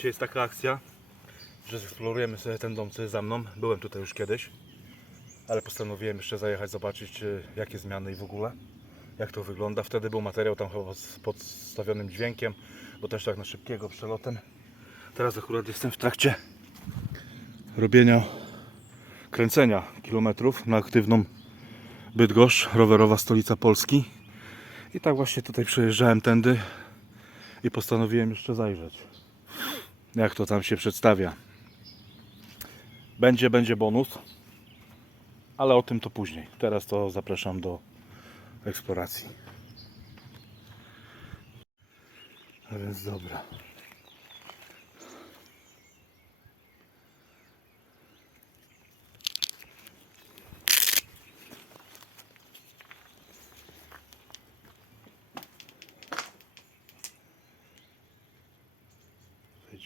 Dzisiaj jest taka akcja, że eksplorujemy sobie ten dom, co jest za mną. Byłem tutaj już kiedyś, ale postanowiłem jeszcze zajechać, zobaczyć e, jakie zmiany i w ogóle, jak to wygląda. Wtedy był materiał tam chyba z podstawionym dźwiękiem, bo też tak na szybkiego przelotem. Teraz akurat jestem w trakcie robienia, kręcenia kilometrów na aktywną Bydgoszcz, rowerowa stolica Polski. I tak właśnie tutaj przejeżdżałem tędy i postanowiłem jeszcze zajrzeć. Jak to tam się przedstawia. Będzie, będzie bonus, ale o tym to później. Teraz to zapraszam do eksploracji. A więc dobra.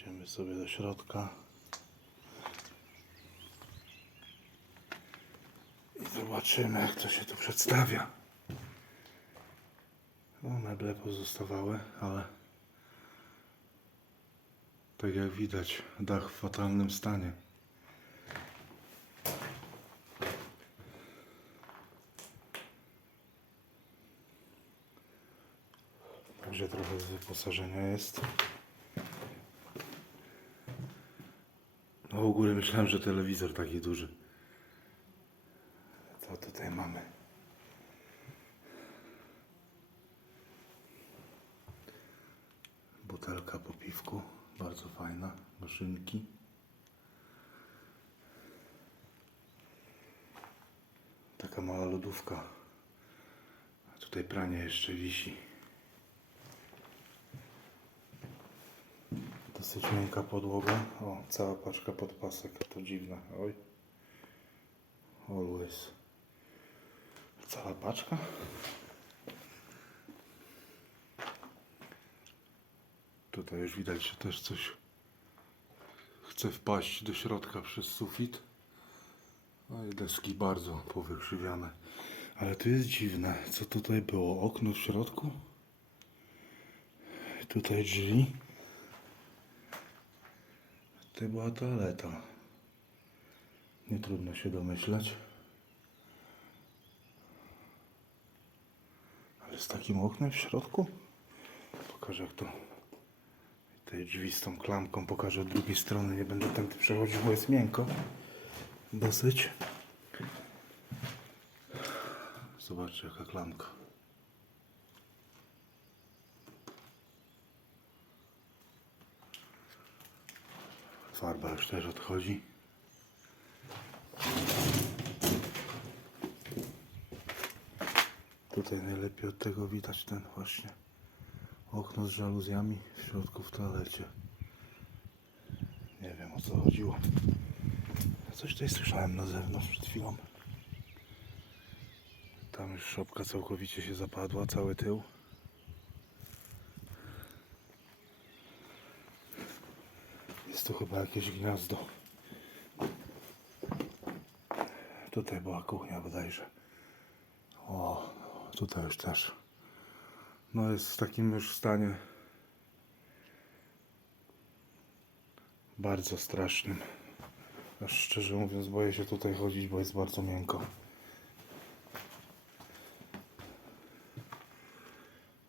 Wejdziemy sobie do środka. I zobaczymy jak to się tu przedstawia. No, meble pozostawały, ale tak jak widać, dach w fatalnym stanie. Także trochę z wyposażenia jest. No w ogóle myślałem, że telewizor taki duży. Co tutaj mamy? Butelka po piwku, bardzo fajna, maszynki. Taka mała lodówka. A tutaj pranie jeszcze wisi. Dosyć miękka podłoga. O, cała paczka podpasek. To dziwne. Oj. Always. Cała paczka? Tutaj już widać, że też coś chce wpaść do środka przez sufit. No i deski bardzo powykrzywiane. Ale to jest dziwne. Co tutaj było? Okno w środku? Tutaj drzwi. To była toaleta. Nie trudno się domyśleć. Ale z takim oknem w środku? Pokażę jak to. Te drzwi z tą klamką pokażę od drugiej strony. Nie będę tędy przechodził, bo jest miękko. Dosyć. Zobaczcie jaka klamka. Farba już też odchodzi. Tutaj najlepiej od tego widać ten właśnie okno z żaluzjami w środku w toalecie. Nie wiem o co chodziło. Coś tutaj słyszałem na zewnątrz przed chwilą. Tam już szopka całkowicie się zapadła, cały tył. Jest tu chyba jakieś gniazdo. Tutaj była kuchnia bodajże. O, tutaj już też. No jest w takim już stanie bardzo strasznym. Aż szczerze mówiąc boję się tutaj chodzić, bo jest bardzo miękko.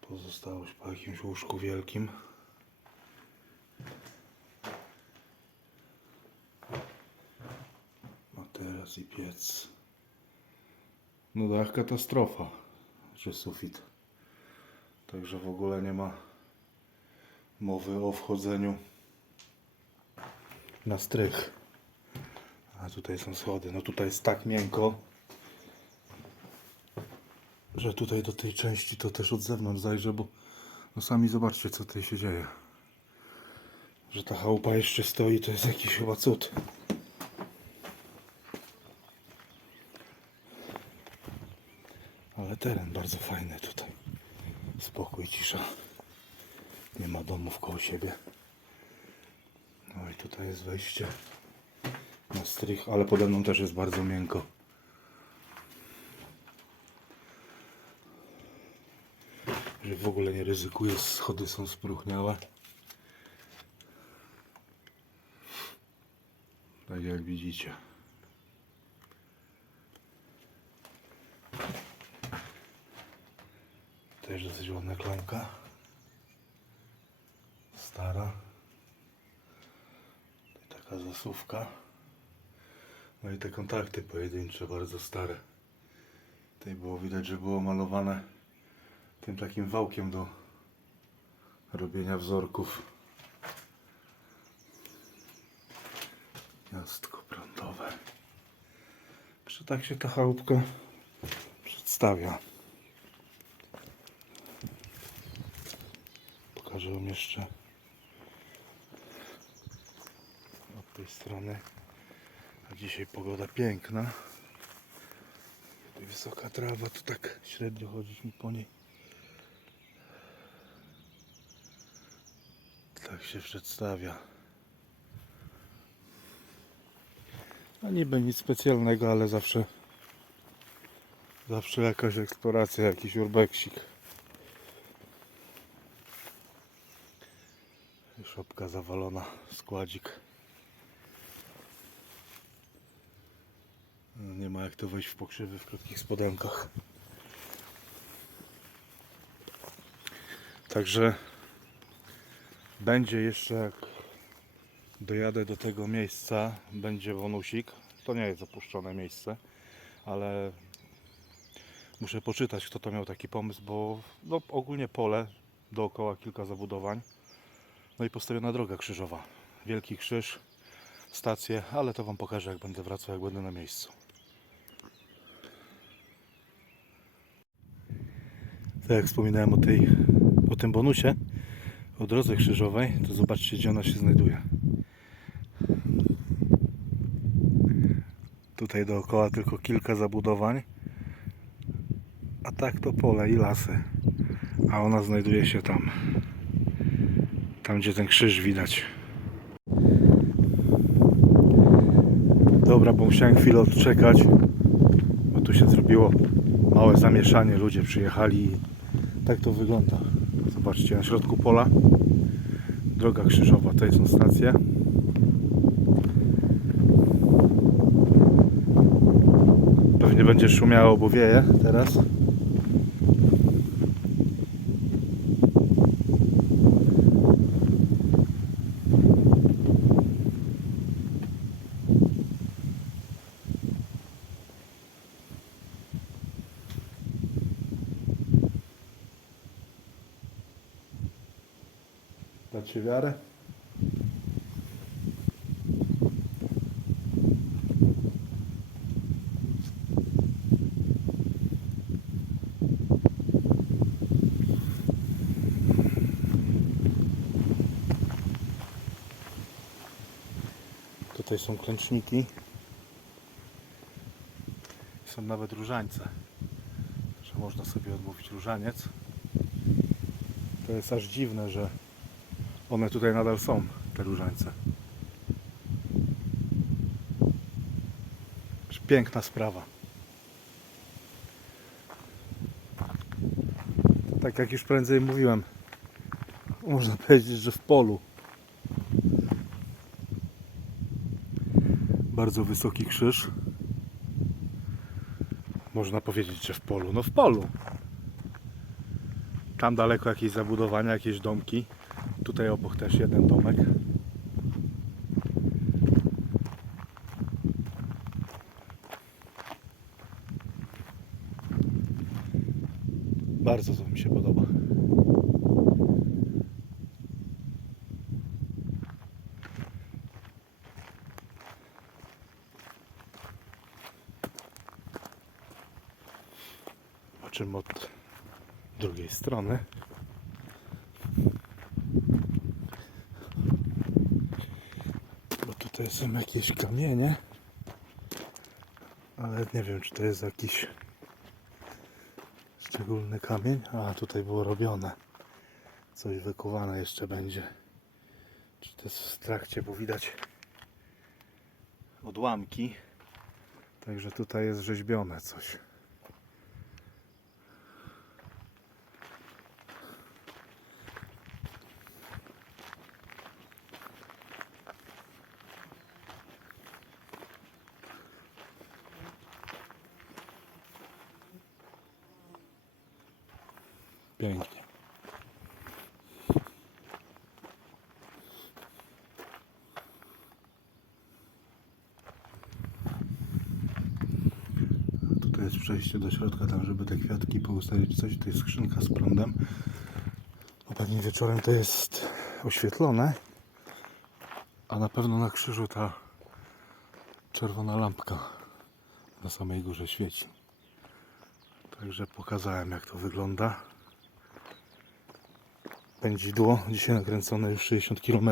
Pozostałość po jakimś łóżku wielkim. I piec. No dach katastrofa, czy sufit. Także w ogóle nie ma mowy o wchodzeniu na strych. A tutaj są schody. No tutaj jest tak miękko, że tutaj do tej części to też od zewnątrz zajrzę, bo no sami zobaczcie co tutaj się dzieje. Że ta chałupa jeszcze stoi, to jest jakiś chyba cud. Teren bardzo fajny tutaj. Spokój, cisza. Nie ma domów koło siebie. No i tutaj jest wejście na strych, ale pode mną też jest bardzo miękko. Że w ogóle nie ryzykuję, schody są spróchniałe. Tak jak widzicie. Też dosyć ładna klamka. Stara. Tutaj taka zasuwka. No i te kontakty pojedyncze, bardzo stare. Tutaj było widać, że było malowane tym takim wałkiem do robienia wzorków. Gniazdko prądowe. Czy tak się ta chałupka przedstawia? Pokażę Wam jeszcze od tej strony. A dzisiaj pogoda piękna. Tutaj Wysoka trawa, tu tak średnio chodzić mi po niej. Tak się przedstawia. No niby nic specjalnego, ale zawsze zawsze jakaś eksploracja, jakiś urbeksik. Szopka zawalona, składzik. No, Nie ma jak to wejść w pokrzywy w krótkich spodenkach. Także będzie jeszcze jak dojadę do tego miejsca, będzie bonusik. To nie jest zapuszczone miejsce, ale muszę poczytać kto to miał taki pomysł, bo no, ogólnie pole, dookoła kilka zabudowań. No i postawiona droga krzyżowa. Wielki krzyż, stację, ale to Wam pokażę jak będę wracał, jak będę na miejscu. Tak jak wspominałem o, tej, o tym bonusie, o drodze krzyżowej, to zobaczcie gdzie ona się znajduje. Tutaj dookoła tylko kilka zabudowań, a tak to pole i lasy. A ona znajduje się tam. Tam gdzie ten krzyż widać. Dobra, bo musiałem chwilę odczekać, bo tu się zrobiło małe zamieszanie. Ludzie przyjechali i tak to wygląda. Zobaczcie, na środku pola droga krzyżowa, tutaj są stacje. Pewnie będzie szumiało, bo wieje teraz. Dacie wiarę? Tutaj są klęczniki. Są nawet różańce. Że można sobie odmówić różaniec. To jest aż dziwne, że one tutaj nadal są, te różańce. Piękna sprawa. Tak jak już prędzej mówiłem, można powiedzieć, że w polu. Bardzo wysoki krzyż. Można powiedzieć, że w polu. No w polu. Tam daleko jakieś zabudowania, jakieś domki. Tutaj obok też jeden domek. Bardzo to mi się podoba. Zobaczymy od drugiej strony. Bo tutaj są jakieś kamienie. Ale nie wiem, czy to jest jakiś szczególny kamień. A tutaj było robione. Coś wykuwane jeszcze będzie. Czy to jest w trakcie, bo widać odłamki. Także tutaj jest rzeźbione coś. pięknie. Tutaj jest przejście do środka, tam żeby te kwiatki poustawić coś. To jest skrzynka z prądem. A pewnie wieczorem to jest oświetlone. A na pewno na krzyżu ta czerwona lampka na samej górze świeci. Także pokazałem jak to wygląda. Pędzidło dzisiaj nakręcone już 60 km.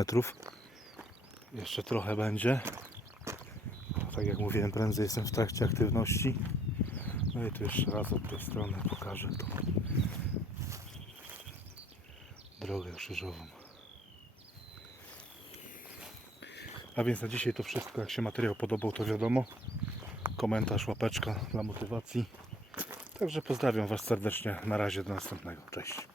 Jeszcze trochę będzie. Tak jak mówiłem, prędzej jestem w trakcie aktywności. No i tu jeszcze raz od tej strony pokażę tą drogę krzyżową. A więc na dzisiaj to wszystko. Jak się materiał podobał, to wiadomo. Komentarz, łapeczka dla motywacji. Także pozdrawiam Was serdecznie. Na razie do następnego. Cześć.